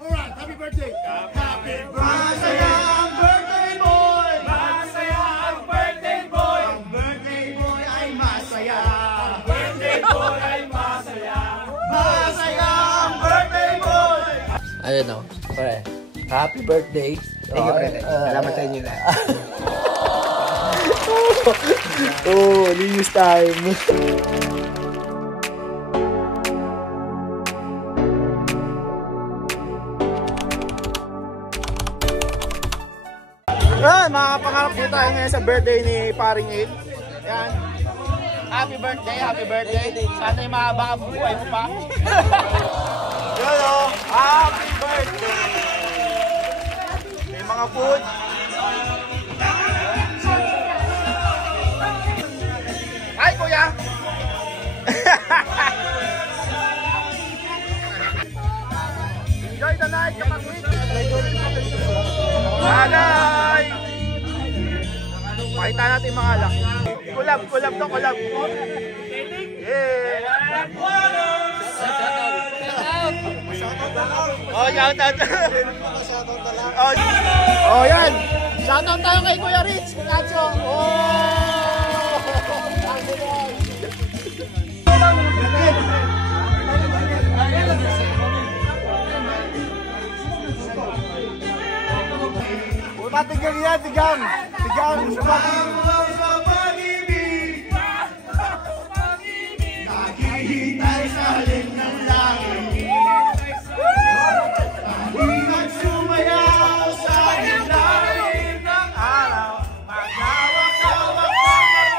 Alright, happy birthday! Happy birthday! Masaya ang birthday boy! Masaya ang birthday boy! Ang birthday boy ay masaya! Ang birthday boy ay masaya! Masaya ang birthday boy! Ayun o, pre. Happy birthday. Thank you, pre. Salamat sa inyo lahat. Oh, linis time. Yan, mga pangarap po tayo ngayon sa birthday ni Paring Il. Yan. Happy birthday, happy birthday. Sana yung mahaba ang buhay mo pa. Yan o, happy birthday. May mga food. Hi, kuya! Enjoy the night, kapatid! Bagay! Pakita natin mga alak. Kulab to, kulab. Yeah! Oh, shoutout! Oh, yan! Shoutout tayo kay Kuya Rich! Kacho! Oh! Tigang yan, tigang sa pag-ibig. Naghihintay sa halik ng langit. Ingat sumayaw sa ilalim ng araw. Maghawak-hawak ng kamay.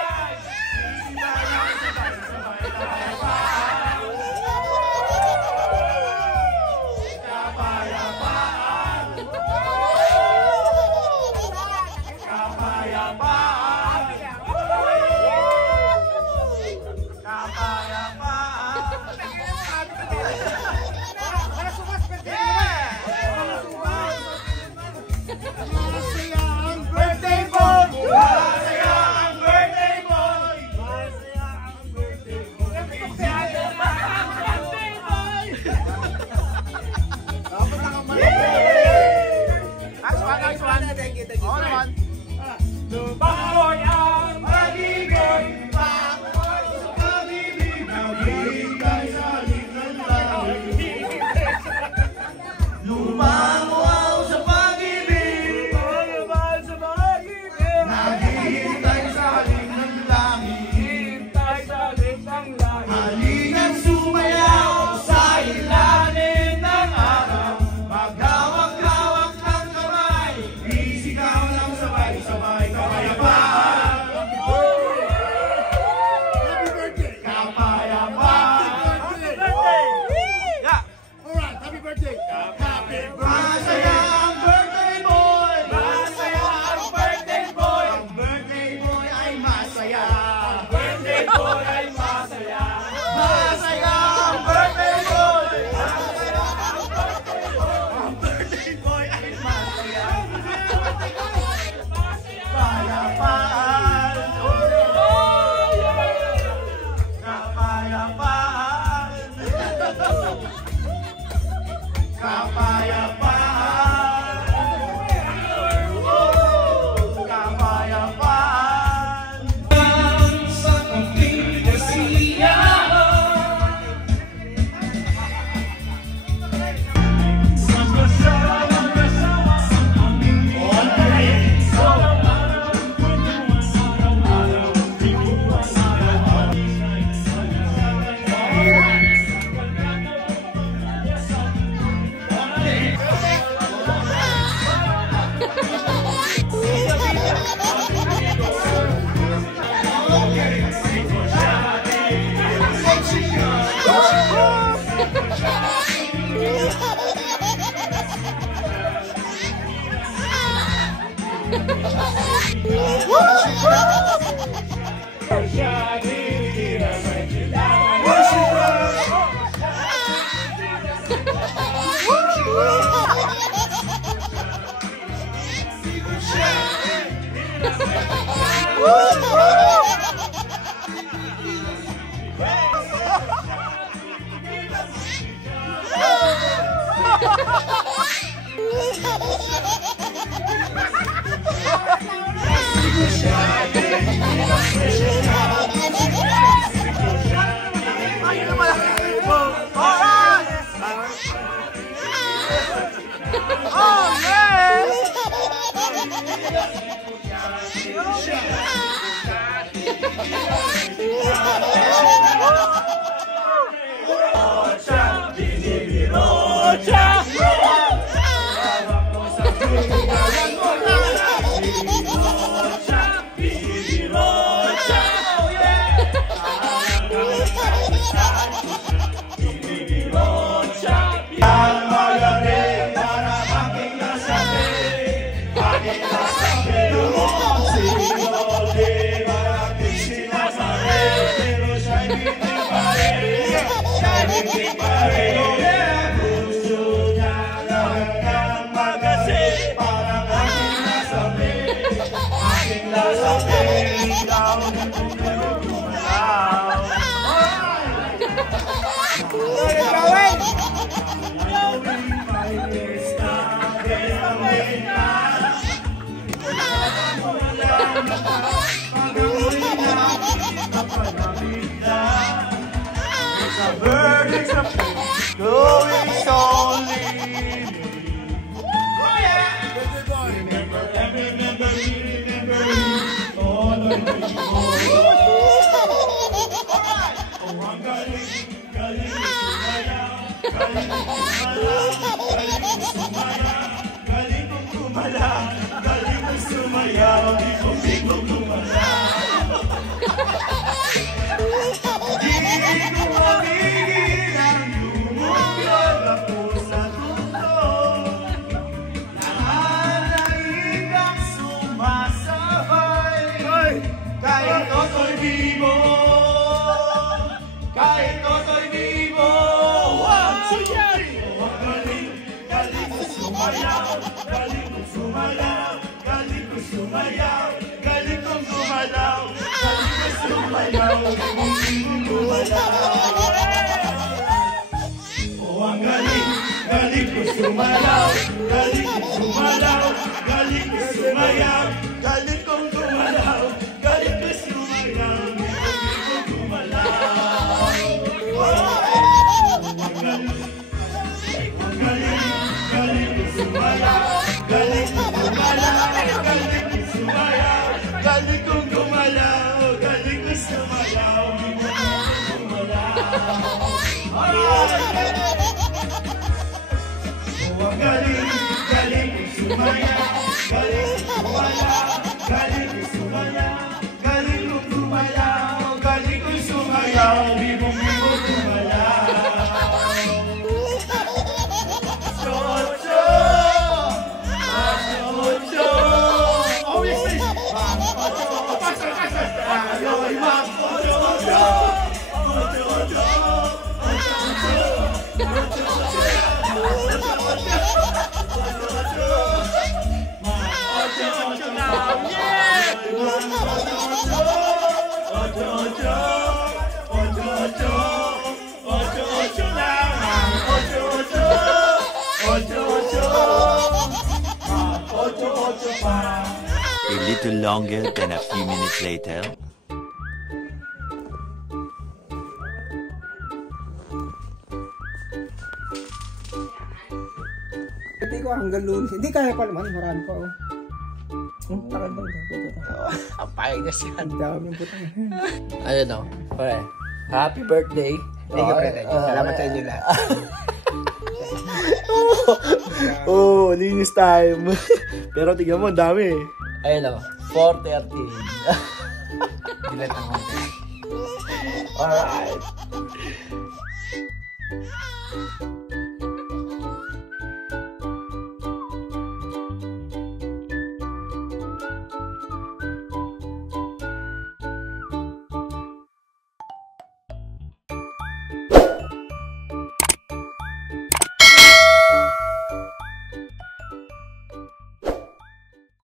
Lumakoy ang pag-ibig! Naghihintay sa halik ng langit. Lumakoy sa pag-ibig. Naghihintay sa halik ng langit. Halina't sumayaw sa ilalim ng araw. Maghawak-hawak ng kamay. Isigaw ng sabay-sabay kapayapaan. Happy birthday! Kapayapaan. Yeah! Alright, happy birthday! Happy Masaya ang birthday boy. Masaya ang birthday boy! Ang birthday boy ay masaya. Ang birthday boy ay masaya! Masaya ang birthday boy. Ang birthday boy ay masaya! Kapayapaan. Kapayapaan. Kapayapaan. Oh, yeah! Going slowly. A little longer than a few minutes later. Hindi ko hanggang Lunes. Hindi kaya pa naman. Marami pa. Takal daw. Ang payag na siya. Ang daming putang. Ayun o. Pre, happy birthday. Thank you, pre. Salamat sa inyo lahat. Oh, linis time. Pero tingnan mo, ang dami. Ayun o, 4:13. Dilat ang konti. Alright.